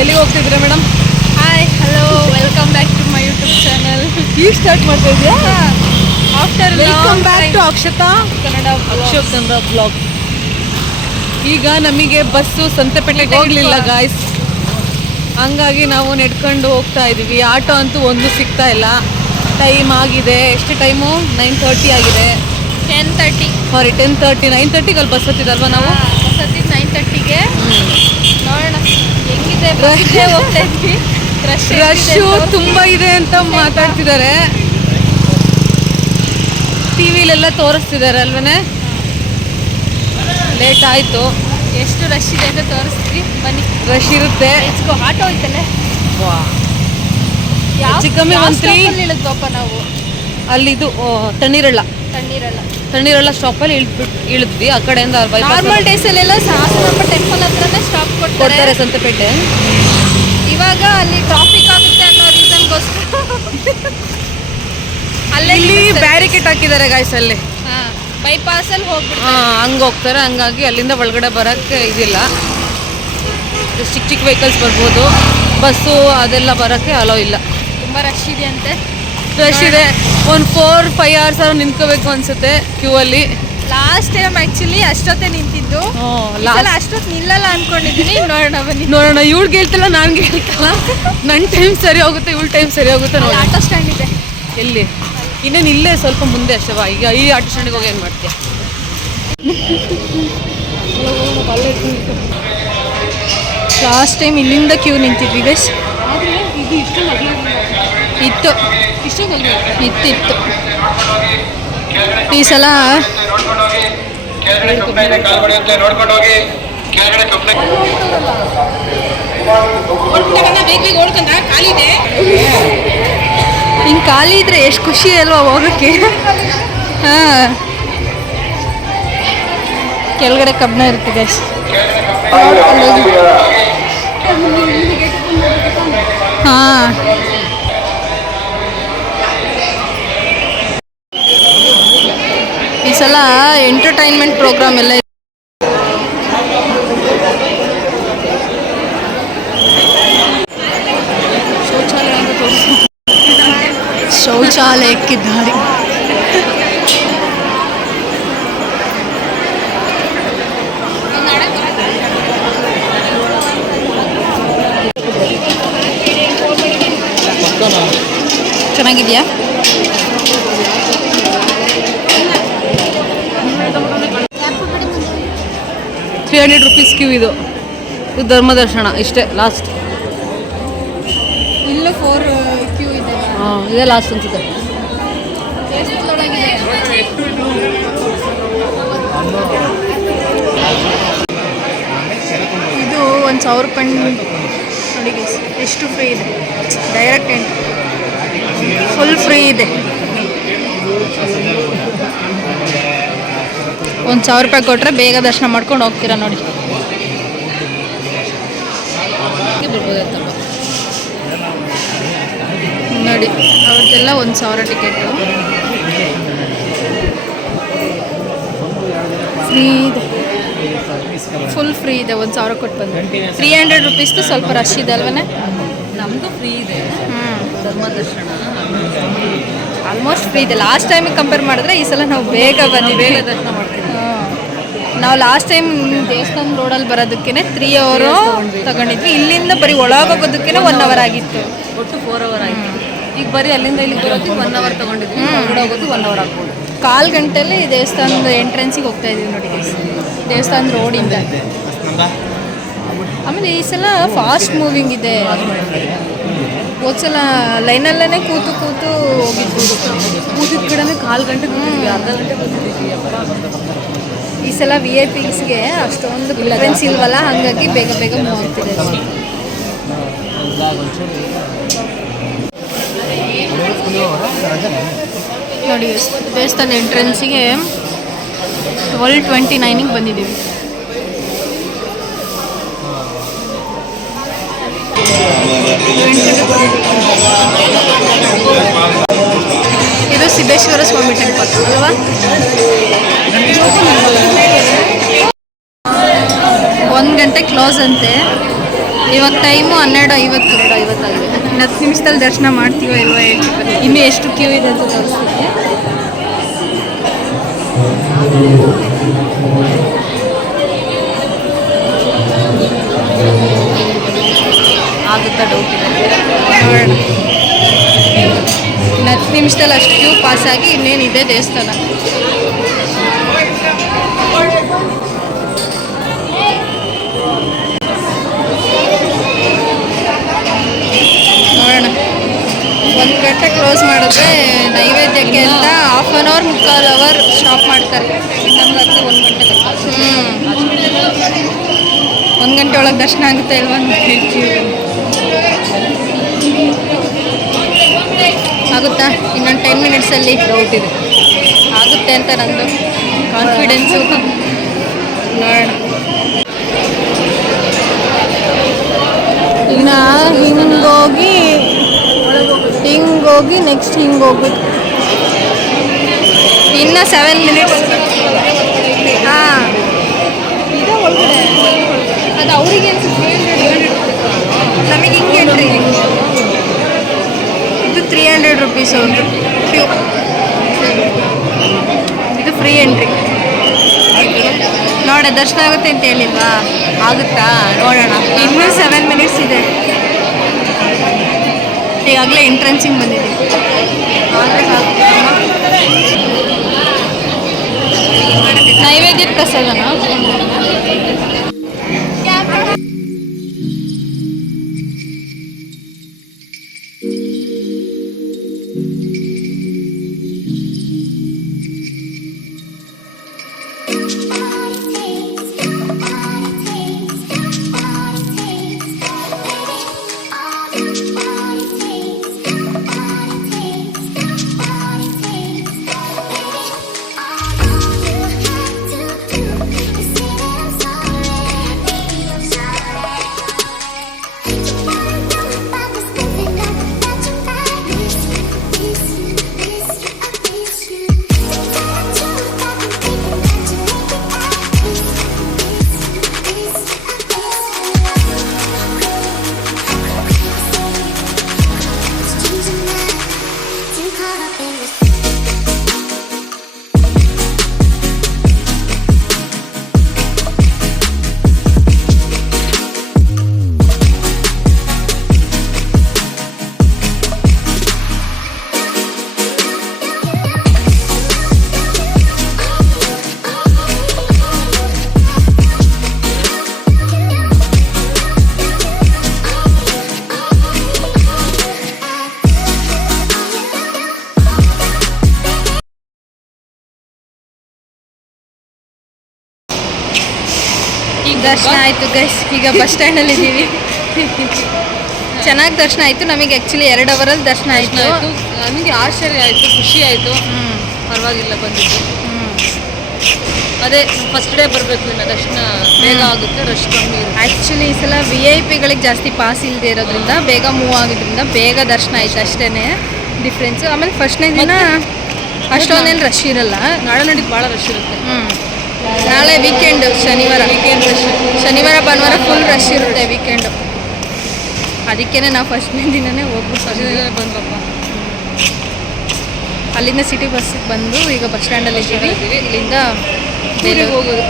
ಎಲ್ಲಿಗೆ ಹೋಗ್ತಿದ್ರೆ madam? Hi hello welcome back to my YouTube channel ಈಗ start ಮಾಡ್ತಾ ಇದೆಯಾ after welcome back to Akshata. Kannada Akshata Kannada blog ಈಗ ನಮಗೆ bus ಸಂತೆಪೇಟೆಗೆ ಹೋಗಲಿಲ್ಲ ಗಾಯ್ಸ್ ಹಂಗಾಗಿ ನಾವು ನೆಡ್ಕೊಂಡು ಹೋಗ್ತಾ ಇದೀವಿ. ಆಟೋ ಅಂತೂ ಒಂದು ಸಿಗ್ತಾ ಇಲ್ಲ. ಟೈಮ್ ಆಗಿದೆ. ಎಷ್ಟು ಟೈಮು ನೈನ್ ತರ್ಟಿ ಆಗಿದೆ. Ten thirty sorry ten thirty nine ತರ್ಟಿಗೆ ಅಲ್ಲಿ ಬಸ್ ಹತ್ತಿದಲ್ವಾ ನಾವು? ಸತಿ ನೈನ್ ತರ್ಟಿಗೆ ನೋಡೋಣ. ರಶ್ ರಶ್ಶು ತುಂಬಾ ಇದೆ ಅಂತ ಮಾತಾಡ್ತಿದ್ದಾರೆ. ಟಿವಿಲೆಲ್ಲ ತೋರಿಸ್ತಿದ್ದಾರೆ ಅಲ್ವೇ ಲೇಟ್ ಆಯ್ತು. ಎಷ್ಟು ರಶ್ ಇದೆ ಅಂತ ತೋರಿಸ್ತೀವಿ. ಬನ್ನಿ. ರಶ್ ಇರುತ್ತೆ. ಹೆಚ್ಚು ಆಟೋ ಐತಲ್ಲೇ? ಯಾವ ಮಂತ್ರಿ. stop ಅಲ್ಲಿ ಇಳಿದ್ವಪ್ಪ ನಾವು? ಅಲ್ಲಿದು ತಣ್ಣೀರಲ್ಲ. ತಣ್ಣೀರಳ್ಳ ತಣ್ಣೀರಲ್ಲ ಸ್ಟಾಪಲ್ಲಿ ಇಳಿದ್ಬಿಟ್ಟು ಇಳಿದ್ವಿ. ಆ ಕಡೆಯಿಂದ ನಾರ್ಮಲ್ ಡೇಸ್ ಅಲ್ಲೆಲ್ಲ ಸಾಸನಪ್ಪ ಟೆಂಪಲ್ ಹತ್ರನೇ ಸ್ಟಾಪ್ ಕೊಡ್ತಾರೆ. ಸಂತಪೇಟೆ ಸಂತೆಪೇಟೆ. ಇವಾಗ ಅಲ್ಲಿ ಟ್ರಾಫಿಕ್ ಆಗುತ್ತೆ ಅನ್ನೋ ರೀಸನ್ಗೋಸ್ಕರ ಅಲ್ಲೇ ಇಲ್ಲಿ ಬ್ಯಾರಿಕೇಡ್ ಹಾಕಿದ್ದಾರೆ ಗಾಯ್ಸ್ ಅಲ್ಲಿ. ಬೈಪಾಸ್ ಅಲ್ಲಿ ಹೋಗ್ಬಿಡ್ತಾರೆ. ಹಾ ಹಂಗೆ ಹೋಗ್ತಾರೆ. ಹಂಗಾಗಿ ಅಲ್ಲಿಂದ ಒಳಗಡೆ ಬರೋಕ್ಕೆ ಇದಿಲ್ಲ. ಚಿಕ್ಕ ಚಿಕ್ಕ ವೆಹಿಕಲ್ಸ್ ಬರ್ಬೋದು. ಬಸ್ಸು ಅದೆಲ್ಲ ಬರೋಕ್ಕೆ ಅಲೋ ಇಲ್ಲ. ತುಂಬ ರಶ್ ಇದೆ ಅಂತೆ ರಶ್ ಇದೆ. ಒಂದು ಫೋರ್ ಫೈವ್ ಅವರ್ಸ್ ಅವ್ರು ನಿಂತ್ಕೋಬೇಕು ಅನ್ಸುತ್ತೆ ಕ್ಯೂ ಅಲ್ಲಿ ಲಾಸ್ಟ್ ಟೈಮ್ ಆಕ್ಚುಲಿ ಅಷ್ಟೊತ್ತೆ ನಿಂತಿದ್ದು. ಅಷ್ಟೊತ್ತು ನಿಲ್ಲಲ್ಲ ಅನ್ಕೊಂಡಿದ್ದೀನಿ ನೋಡೋಣ ಬನ್ನಿ. ನೋಡೋಣ ಇವಳು ಹೇಳ್ತಿಲ್ಲ ನನ್ಗೆ ಹೇಳ್ತಲ್ಲ ನನ್ನ ಟೈಮ್ ಸರಿ ಹೋಗುತ್ತೆ ಇವ್ಳ ಟೈಮ್ ಸರಿ ಹೋಗುತ್ತೆ ನೋಡಿ ಆಟೋ ಸ್ಟ್ಯಾಂಡ್ ಇದೆ. ಎಲ್ಲಿ? ಇನ್ನೇನು ಇಲ್ಲೇ ಸ್ವಲ್ಪ ಮುಂದೆ ಅಷ್ಟೇ ಈಗ ಈ ಆಟೋ ಸ್ಟ್ಯಾಂಡಿಗೆ ಹೋಗಿ ಏನು ಮಾಡ್ತೀಯ? ಲಾಸ್ಟ್ ಟೈಮ್ ಇಲ್ಲಿಂದ ಕ್ಯೂ ನಿಂತಿದ್ವಿ ಗೈಸ್ ಇತ್ತು. ಇಷ್ಟು ಇತ್ತು ಇತ್ತು ಈ ಸಲ ಹೋಗಿ ಖಾಲಿ ಇದ್ರೆ ಎಷ್ಟು ಖುಷಿ ಅಲ್ವಾ ಹೋಗೋಕ್ಕೆ? ಹಾಂ. ಕೆಳಗಡೆ ಕಬ್ಬನ ಇರುತ್ತೆ ಗೈಸ್ ಹಾಂ. ಸಲ ಎಂಟರ್ಟೈನ್ಮೆಂಟ್ ಪ್ರೋಗ್ರಾಮ್ ಎಲ್ಲ ಶೌಚಾಲಯಕ್ಕೆ ದಾರಿ ಚೆನ್ನಾಗಿದೆಯಾ? ತ್ರೀ ಹಂಡ್ರೆಡ್ ರುಪೀಸ್ ಕ್ಯೂ ಇದು. ಇದು ಧರ್ಮದರ್ಶನ ಇಷ್ಟೇ ಲಾಸ್ಟ್ ಇಲ್ಲೂ ಫೋರ್ ಕ್ಯೂ ಇದೆ. ಹಾಂ ಇದೇ ಲಾಸ್ಟ್ ಅನ್ಸುತ್ತೆ ಇದು ಒಂದು ಸಾವಿರ ರೂಪಾಯಿ ನೋಡಿ ಎಷ್ಟು ಫ್ರೀ ಇದೆ? ಡೈರೆಕ್ಟ್ ಎಂಟ್ರಿ ಫುಲ್ ಫ್ರೀ ಇದೆ. ಒಂದು ಸಾವಿರ ರೂಪಾಯಿ ಕೊಟ್ಟರೆ ಬೇಗ ದರ್ಶನ ಮಾಡ್ಕೊಂಡು ಹೋಗ್ತೀರಾ ನೋಡಿ. ನೋಡಿ ಅವ್ರದ್ದೆಲ್ಲ ಒಂದು ಸಾವಿರ ಟಿಕೆಟು ಫ್ರೀ ಇದೆ. ಫುಲ್ ಫ್ರೀ ಇದೆ ಒಂದು ಸಾವಿರ ಕೊಟ್ಟು ಬಂದು ತ್ರೀ ಹಂಡ್ರೆಡ್ ರುಪೀಸ್ದು ಸ್ವಲ್ಪ ರಶ್ ಇದೆ ಅಲ್ವನೇ? ನಮ್ಮದು ಫ್ರೀ ಇದೆ. ಹ್ಞೂ ಧರ್ಮದರ್ಶನ ಆಲ್ಮೋಸ್ಟ್ ಫ್ರೀ ಇದೆ. ಲಾಸ್ಟ್ ಟೈಮಿಗೆ ಕಂಪೇರ್ ಮಾಡಿದ್ರೆ ಈ ಸಲ ನಾವು ಬೇಗ ಬಂದು ಬೇಗ ದರ್ಶನ ಮಾಡ್ತೀವಿ. ನಾವು ಲಾಸ್ಟ್ ಟೈಮ್ ದೇವಸ್ಥಾನ ರೋಡಲ್ಲಿ ಬರೋದಕ್ಕೆ ತ್ರೀ ಅವರು ತಗೊಂಡಿದ್ವಿ ಇಲ್ಲಿಂದ ಬರೀ ಒಳಗೋಗೋದಕ್ಕೆ ಒನ್ ಅವರ್ ಆಗಿತ್ತು ಒಟ್ಟು ಫೋರ್ ಅವರ್ ಆಗಿತ್ತು ಈಗ ಬರೀ ಅಲ್ಲಿಂದ ಇಲ್ಲಿಗೆ ಬರೋದಕ್ಕೆ ಒನ್ ಅವರ್ ತಗೊಂಡಿದ್ವಿ ಹೋಗೋದು ಒನ್ ಅವರ್ ಆಗ್ಬೋದು ಕಾಲು ಗಂಟೆಯಲ್ಲಿ ದೇವಸ್ಥಾನದ ಎಂಟ್ರೆನ್ಸಿಗೆ ಹೋಗ್ತಾ ಇದೀವಿ ನೋಡಿ ದೇವಸ್ಥಾನ ದೇವಸ್ಥಾನದ ರೋಡಿಂದ ಆಮೇಲೆ ಈ ಸಲ ಫಾಸ್ಟ್ ಮೂವಿಂಗ್ ಇದೆ ಹೋದ್ಸಲ ಲೈನಲ್ಲೇ ಕೂತು ಕೂತು ಹೋಗಿದ್ದು ಕೂತಿದ ಕಡೆ ಕಾಲು ಗಂಟೆ ಅರ್ಧ ಗಂಟೆ ಕೂತಿದ್ವಿ ಈ ಸಲ ವಿ ಐ ಪಿಸ್ಗೆ ಅಷ್ಟೊಂದು ಪ್ರಿಫರೆನ್ಸ್ ಇಲ್ವಲ್ಲ? ಹಾಗಾಗಿ ಬೇಗ ಬೇಗ ಮೂವ್ ಆಗ್ತಿದೆ ನೋಡಿ, ದೇವಸ್ಥಾನ ಎಂಟ್ರೆನ್ಸಿಗೆ ಟ್ವೆಲ್ ಟ್ವೆಂಟಿ ನೈನಿಗೆ ಬಂದಿದ್ದೀವಿ. ಇದು ಸಿದ್ದೇಶ್ವರ ಸ್ವಾಮಿ ಟೆಂಪಲ್ ಅಲ್ವಾ? ಒಂದು ಗಂಟೆ ಕ್ಲೋಸ್ ಅಂತೆ. ಇವಾಗ ಟೈಮು ಹನ್ನೆರಡು ಐವತ್ತು ಐವತ್ತಾಗಿದೆ. ಇನ್ನು ಹತ್ತು ನಿಮಿಷದಲ್ಲಿ ದರ್ಶನ ಮಾಡ್ತೀವೋ ಇಲ್ವೋ ಇನ್ನೂ ಎಷ್ಟು ಕ್ಯೂ ಇದೆ ಅಂತ ತೋರಿಸ್ತೀನಿ. ಪಾಸ್ ಆಗಿ ಇನ್ನೇನಿದೆ ದೇವಸ್ಥಾನ. ನೋಡೋಣ. ಒಂದು ಗಂಟೆ ಕ್ಲೋಸ್ ಮಾಡಿದ್ರೆ ನೈವೇದ್ಯಕ್ಕೆ ಅಂತ ಹಾಫ್ ಆನ್ ಅವರ್ ಮುಕ್ಕಾಲು ಅವರ್ ಸ್ಟಾಪ್ ಮಾಡ್ತಾರೆ. ಒಂದು ಗಂಟೆ ಹ್ಞೂ ಒಂದು ಗಂಟೆ ಒಳಗೆ ದರ್ಶನ ಆಗುತ್ತೆ ಇಲ್ವಾ ಹೇಳ್ತೀವಿ ಆಗುತ್ತಾ? ಇನ್ನೊಂದು ಟೆನ್ ಮಿನಿಟ್ಸಲ್ಲಿ ಡೌಟ್ ಇದೆ. ಆಗುತ್ತೆ ಅಂತ ನಂದು ಕಾನ್ಫಿಡೆನ್ಸು ನೋಡೋಣ. ಇನ್ನು ಹಿಂಗೋಗಿ ಹಿಂಗೋಗಿ ನೆಕ್ಸ್ಟ್ ಹಿಂಗೆ ಹೋಗ್ಬೇಕು ಇನ್ನು ಸೆವೆನ್ ಮಿನಿಟ್ಸ್ ಹಾಂ. ಅದು ಅವರಿಗೆ ನಮಗೆ ಹಿಂಗೆ ಎಂಟ್ರಿ ಇದು ತ್ರೀ ಹಂಡ್ರೆಡ್ ರುಪೀಸ್ ಅವ್ರದ್ದು ಕ್ಯೂ ಇದು ಫ್ರೀ ಎಂಟ್ರಿ ನೋಡ, ದರ್ಶನ ಆಗುತ್ತೆ ಅಂತ ಹೇಳಿಲ್ವಾ? ಆಗುತ್ತಾ? ನೋಡೋಣ. ಇನ್ನೂ ಸೆವೆನ್ ಮಿನಿಟ್ಸ್ ಇದೆ. ಈಗಾಗಲೇ ಎಂಟ್ರೆನ್ಸಿಂಗ್ ಬಂದಿದೆ ನೈವೇದ್ಯದ ಪ್ರಸಾದನ? ದರ್ಶನ ಆಯಿತು ಗೈಸ್ ಈಗ ಬಸ್ ಸ್ಟ್ಯಾಂಡಲ್ಲಿ ಇದ್ದೀವಿ ಚೆನ್ನಾಗಿ ದರ್ಶನ ಆಯಿತು. ನಮಗೆ ಆ್ಯಕ್ಚುಲಿ ಎರಡು ಅವರಲ್ಲಿ ದರ್ಶನ ಆಯಿತು. ಆಯಿತು. ನನಗೆ ಆಶ್ಚರ್ಯ ಆಯಿತು ಖುಷಿ ಆಯಿತು. ಪರವಾಗಿಲ್ಲ ಬಂದಿದ್ದು. ಅದೇ ಫಸ್ಟ್ ಡೇ ಬರಬೇಕು ಇನ್ನು ದರ್ಶನ ಬೇಗ ಆಗುತ್ತೆ ರಶ್ ಕಮ್ಮಿ ಆ್ಯಕ್ಚುಲಿ ಈ ಸಲ ವಿ ಐ ಪಿಗಳಿಗೆ ಜಾಸ್ತಿ ಪಾಸ್ ಇಲ್ಲದೆ ಇರೋದ್ರಿಂದ ಬೇಗ ಮೂವ್ ಆಗಿದ್ರಿಂದ ಬೇಗ ದರ್ಶನ ಆಯಿತು ಅಷ್ಟೇ ಡಿಫ್ರೆನ್ಸು ಆಮೇಲೆ ಫಸ್ಟ್ನೇ ದಿನ ಅಷ್ಟೊಂದೇನು ರಶ್ ಇರಲ್ಲ. ನಾಳೆ ನಡಿಗೆ ಭಾಳ ರಶ್ ಇರುತ್ತೆ. ಹ್ಮ್. ನಾಳೆ ವೀಕೆಂಡ್ ಶನಿವಾರ. ವೀಕೆಂಡ್ ರಶ್ ಶನಿವಾರ ಭಾನುವಾರ ಫುಲ್ ರಶ್ ಇರುತ್ತೆ ವೀಕೆಂಡು ಅದಕ್ಕೇ ನಾವು ಫಸ್ಟ್ನೇ ದಿನನೇ ಹೋಗ್ಬಿಟ್ಟು ಫಸ್ಟ್ ಅಲ್ಲಿಂದ ಸಿಟಿ ಬಸ್ಸಿಗೆ ಬಂದು ಈಗ ಬಸ್ ಸ್ಟ್ಯಾಂಡಲ್ಲಿ ಇದ್ದೀವಿ. ಇಲ್ಲಿಂದ ಬೇರೆ ಹೋಗೋದು.